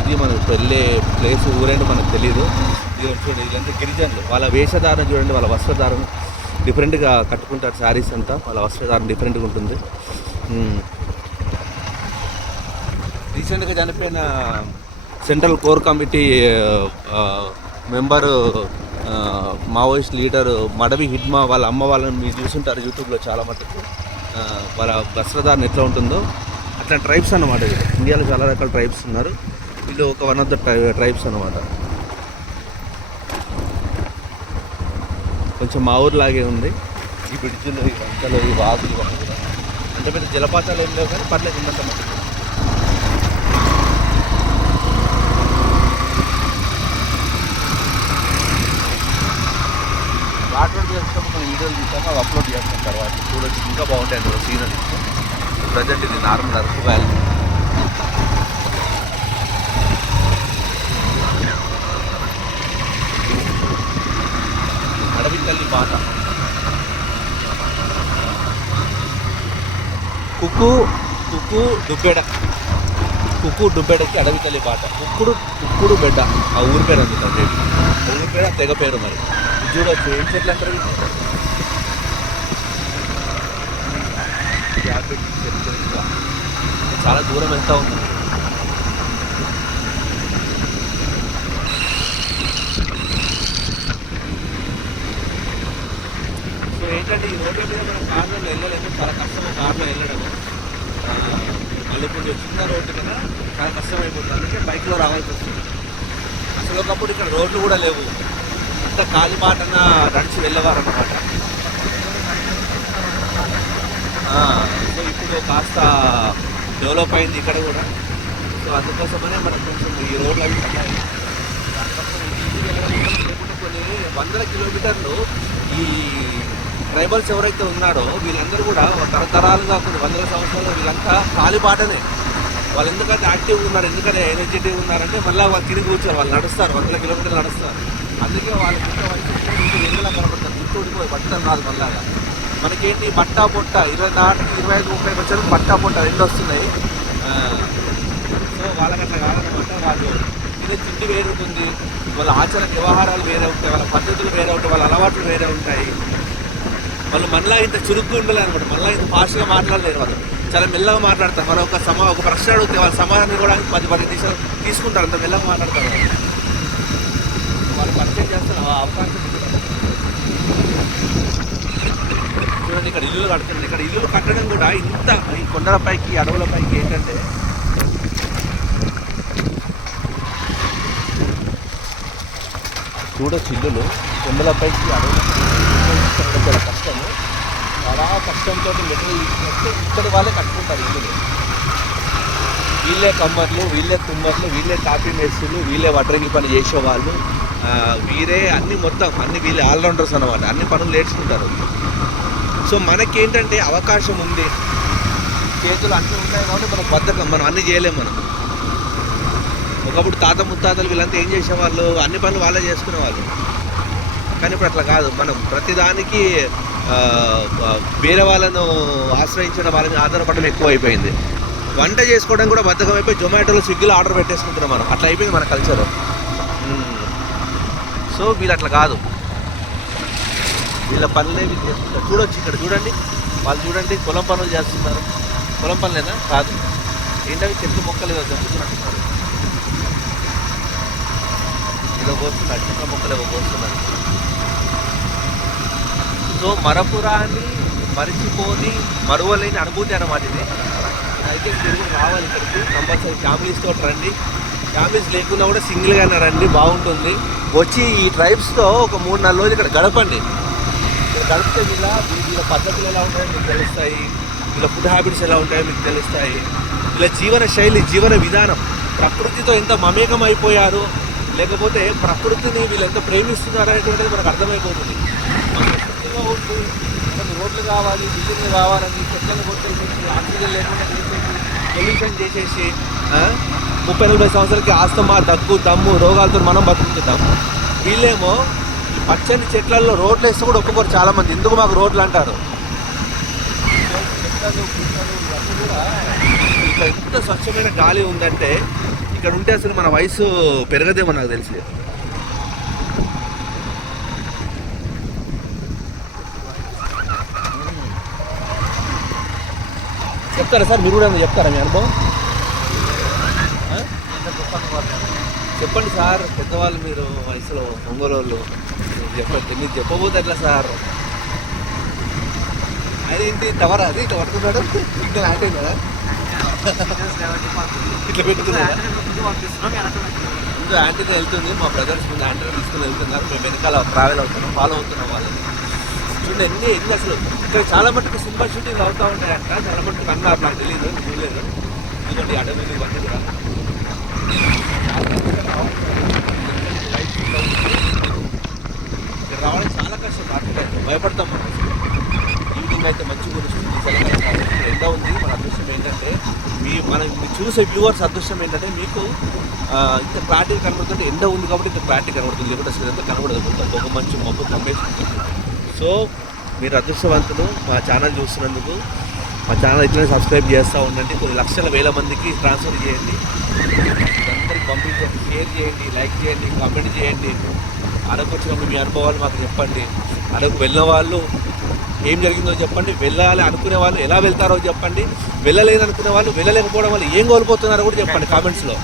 ఇది మనకు వెళ్ళే ప్లేస్ ఊరేంటో మనకు తెలియదు. ఇది చూడండి, వీళ్ళంతా గిరిజనులు. వాళ్ళ వేషధారణ చూడండి, వాళ్ళ వస్త్రధారణ డిఫరెంట్గా కట్టుకుంటారు. శారీస్ అంతా వాళ్ళ వస్త్రధారణ డిఫరెంట్గా ఉంటుంది. రీసెంట్గా చనిపోయిన central core committee member, Maoist leader Madavi Hidma వాళ్ళ అమ్మ వాళ్ళని మీరు చూసుంటారు యూట్యూబ్లో చాలా మటుకు. వాళ్ళ వస్త్రధారణ ఎట్లా ఉంటుందో అట్లా ట్రైబ్స్ అన్నమాట. ఇండియాలో చాలా రకాల ట్రైబ్స్ ఉన్నారు, వీళ్ళు ఒక వన్ ఆఫ్ ద ట్రైబ్స్ అన్నమాట. కొంచెం మా ఊర్లాగే ఉంది. ఈ బ్రిడ్జ్లు, ఈ వంకలు, ఈ వాగులు ఇవన్నీ కూడా అంటే పెద్ద జలపాతాలు ఏం లేవు, కానీ పర్లేదు ఉన్నంత మటుకు. వాటర్ చేసినప్పుడు మనం వీడియోలు తీసాము, అవి అప్లోడ్ చేస్తాం తర్వాత. చూడొచ్చు, ఇంకా బాగుంటాయి అందులో సీనరీ. ప్రజెంట్ ఇది నార్మల్ అరకు వ్యాలీ. అడవి తల్లి బాట, కుక్కు దుబ్బెడకి అడవి తల్లి బాట. కుక్కుడు బెడ్డ ఆ ఊరి పేరు అందుతుంది. ఆ ఊరి పేరు తెగ పేరు. మరి చూడొచ్చు, ఏం చెట్లు అంటారు చాలా దూరం వెళ్తూ ఉంది. సో ఏంటంటే ఈ రోడ్ల మీద మనం కార్లో వెళ్ళలేము, చాలా కష్టం కార్లో వెళ్ళడము. మళ్ళీ కొంచెం చిన్న రోడ్డు కదా చాలా కష్టమైపోతుంది, అందుకే బైక్లో రావాల్సి వస్తుంది. అసలు ఒకప్పుడు ఇక్కడ రోడ్లు కూడా లేవు, అంతా కాలిబాటన నడిచి వెళ్ళేవారు అన్నమాట. సో ఇప్పుడు కాస్త డెవలప్ అయింది ఇక్కడ కూడా. సో అందుకోసమనే మనకు కొంచెం ఈ రోడ్లు అవి ఉన్నాయి. కొన్ని వందల కిలోమీటర్లు ఈ ట్రైబల్స్ ఎవరైతే ఉన్నారో వీళ్ళందరూ కూడా తరతరాలుగా కొన్ని వందల సంవత్సరాలు వీళ్ళంతా కాలిబాటనే. వాళ్ళు ఎందుకంటే యాక్టివ్గా ఉన్నారు, ఎందుకంటే ఎనర్జెటిక్గా ఉన్నారంటే మళ్ళీ వాళ్ళు తిరిగి కూర్చోరు, వాళ్ళు నడుస్తారు, వందల కిలోమీటర్లు నడుస్తారు. అందుకే వాళ్ళకి ఇంత వయసు ఎండలా కనపడతారు, చుట్టూడిపోయి బట్టలు రాదు. మళ్ళా మనకేంటి బట్టా పొట్ట 25-30 వచ్చేది బట్టా పొట్ట రెండు వస్తున్నాయి. సో వాళ్ళకి అట్లా కాదనమాట. వాళ్ళు తినే తిండి వేరే ఉంటుంది, వాళ్ళ ఆచార వ్యవహారాలు వేరే ఉంటాయి, వాళ్ళ పద్ధతులు వేరే ఉంటాయి, వాళ్ళ అలవాట్లు వేరే ఉంటాయి. వాళ్ళు మనలా ఇంత చురుగ్గా ఉండలే అనమాట, మనలా ఇంత ఫాస్ట్గా మాట్లాడలేరు. వాళ్ళు చాలా మెల్లగా మాట్లాడతారు. మనం ఒక ప్రశ్న అడిగితే వాళ్ళ సమాధానం కూడా 10 నిమిషాలు తీసుకుంటారు, అంత మెల్లగా మాట్లాడతారు. వాళ్ళు పరిచయం చేస్తారు, అవకాశం చూడండి. ఇక్కడ ఇల్లులు కడుతుంది. ఇక్కడ ఇల్లులు కట్టడం కూడా ఇంత ఈ కొండలపైకి అడవులపైకి ఏంటంటే చూడొచ్చు, ఇల్లులు కొండలపైకి అడవులపైకి చాలా కష్టము. చాలా కష్టంతో మెటీరియల్ తీసుకొస్తే ఇక్కడ వాళ్ళే కట్టుకుంటారు ఇల్లులు. వీళ్ళే కమ్మర్లు, వీళ్ళే తుమ్మర్లు, వీళ్ళే కాఫీ మేస్సులు, వీళ్ళే వడ్రంగి పని చేసేవాళ్ళు, వీరే మొత్తం అన్ని వీళ్ళే ఆల్రౌండర్స్ అన్నమాట. అన్ని పనులు నేర్చుకుంటారు. సో మనకేంటంటే అవకాశం ఉంది, చేతులు అన్నీ ఉంటాయి కాబట్టి మనకు బద్ధకం, మనం అన్నీ చేయలేము. మనం ఒకప్పుడు తాత ముత్తాతలు వీళ్ళంతా ఏం చేసేవాళ్ళు, అన్ని పనులు వాళ్ళే చేసుకునేవాళ్ళు. కానీ ఇప్పుడు అట్లా కాదు, మనం ప్రతిదానికి వేరే వాళ్ళను ఆశ్రయించడం, వాళ్ళ మీద ఆధారపడడం ఎక్కువ అయిపోయింది. వంట చేసుకోవడం కూడా బద్ధకం అయిపోయి జొమాటోలో స్విగ్గీలో ఆర్డర్ పెట్టేసుకుంటున్నాం మనం. అట్లా అయిపోయింది మన కల్చర్. సో వీళ్ళు అట్లా కాదు, వీళ్ళ పనులే వీళ్ళు చేసుకుంటారు. చూడొచ్చు, ఇక్కడ చూడండి, వాళ్ళు చూడండి పొలం పనులు చేస్తున్నారు. పొలం పనులేనా కాదు, ఏంటవి చెట్లు మొక్కలు ఏదో జంపుతున్నట్టున్నారు. ఇలా కోస్తున్నారు, చెట్ల మొక్కలు ఏవో కోస్తున్నారు. సో మరపురాన్ని మరిచిపోని మరువలేని అనుభూతి అన్నమాట ఇది. అయితే తిరుగు రావాలి ఇక్కడికి కంపల్సరీ. ఫ్యామిలీస్తో రండి, ఫ్యామిలీస్ లేకున్నా కూడా సింగిల్గానే రండి, బాగుంటుంది. వచ్చి ఈ ట్రైబ్స్తో ఒక 3-4 రోజులు ఇక్కడ గడపండి. ఇక్కడ గడిపితే వీళ్ళ పద్ధతులు ఎలా ఉంటాయో మీకు తెలుస్తాయి, వీళ్ళ ఫుడ్ హ్యాబిట్స్ ఎలా ఉంటాయో మీకు తెలుస్తాయి, వీళ్ళ జీవన శైలి, జీవన విధానం, ప్రకృతితో ఎంత మమేకం అయిపోయారు, లేకపోతే ప్రకృతిని వీళ్ళు ఎంత ప్రేమిస్తున్నారు అనేటువంటిది మనకు అర్థమైపోతుంది. ఉండి కొన్ని రోడ్లు కావాలి, బిల్డింగ్లు కావాలని చెట్లను కొట్టేసేసి ఆక్సిజన్ లేకుండా చేసేసి పొల్యూషన్ చేసేసి 30-40 సంవత్సరాలకి ఆస్తమా, దగ్గు, దమ్ము రోగాలతో మనం బతుకుతున్నాం. వీళ్ళేమో ఈ పచ్చని చెట్లలో రోడ్లు వేస్తే కూడా ఒప్పుకోరు చాలామంది. ఎందుకు మాకు రోడ్లు అంటారు. చెట్లను, గుట్టలు ఇవన్నీ కూడా ఇక్కడ ఎంత స్వచ్ఛమైన గాలి ఉందంటే ఇక్కడ ఉంటే అసలు మన వయసు పెరగదేమో నాకు తెలిసి. చెప్తారా సార్ మీరు కూడా చెప్తారా మీ అనుభవం? చెప్పండి సార్, పెద్దవాళ్ళు మీరు వయసులో ఒంగోలు వాళ్ళు చెప్పండి. మీరు చెప్పబోతే ఎట్లా సార్? అదేంటి టవర్ అది ఇట్లా పట్టుకున్నాడు, ఇట్లా అంటే కదా ఇట్లా పెట్టుకున్నాడు. ముందు యాంటీగా వెళ్తుంది, మా బ్రదర్స్ ముందు యాంటీగా తీసుకుని వెళ్తున్నారు, మేము వెనకాల ట్రావెల్ అవుతున్నాం, ఫాలో అవుతున్నాం వాళ్ళని. చూడండి ఎన్ని అసలు ఇక్కడ చాలా మటుకు సినిమా షూటింగ్ అవుతూ ఉంటాయంట, చాలా మటుకు అన్నారు, నాకు తెలియదు, చూడలేదు. ఇదిగోండి అడవి ఇవన్నీ కూడా ఇక్కడ రావడానికి చాలా కష్టం, రావట్లేదు, భయపడతాం మనం. ఈవినింగ్ అయితే మంచి కురుస్తుంది, ఎండ ఉంది. మన అదృష్టం ఏంటంటే మనం చూసే వ్యూవర్స్ అదృష్టం ఏంటంటే మీకు ఇంత క్లారిటీ కనబడుతుంటే ఎండ ఉంది కాబట్టి ఇంత క్లారిటీ కనబడుతుంది, లేకపోతే అసలు ఎంత కనబడదు, ఒక మంచి మబ్బు కమ్మేస్తుంది. సో మీరు అదృష్టవంతులు, మా ఛానల్ చూస్తున్నందుకు. మా ఛానల్ ఇట్లనే సబ్స్క్రైబ్ చేస్తూ ఉండండి, కొన్ని లక్షల వేల మందికి ట్రాన్స్ఫర్ చేయండి, అందరికి పంపించండి, షేర్ చేయండి, లైక్ చేయండి, కామెంట్ చేయండి. అరకు వచ్చినప్పుడు మీ అనుభవాలు మాకు చెప్పండి. అరకు వెళ్ళిన వాళ్ళు ఏం జరిగిందో చెప్పండి, వెళ్ళాలి అనుకునే వాళ్ళు ఎలా వెళ్తారో చెప్పండి, వెళ్ళలేని అనుకునే వాళ్ళు వెళ్ళలేకపోవడం వల్ల ఏం కోల్పోతున్నారో కూడా చెప్పండి కామెంట్స్లో.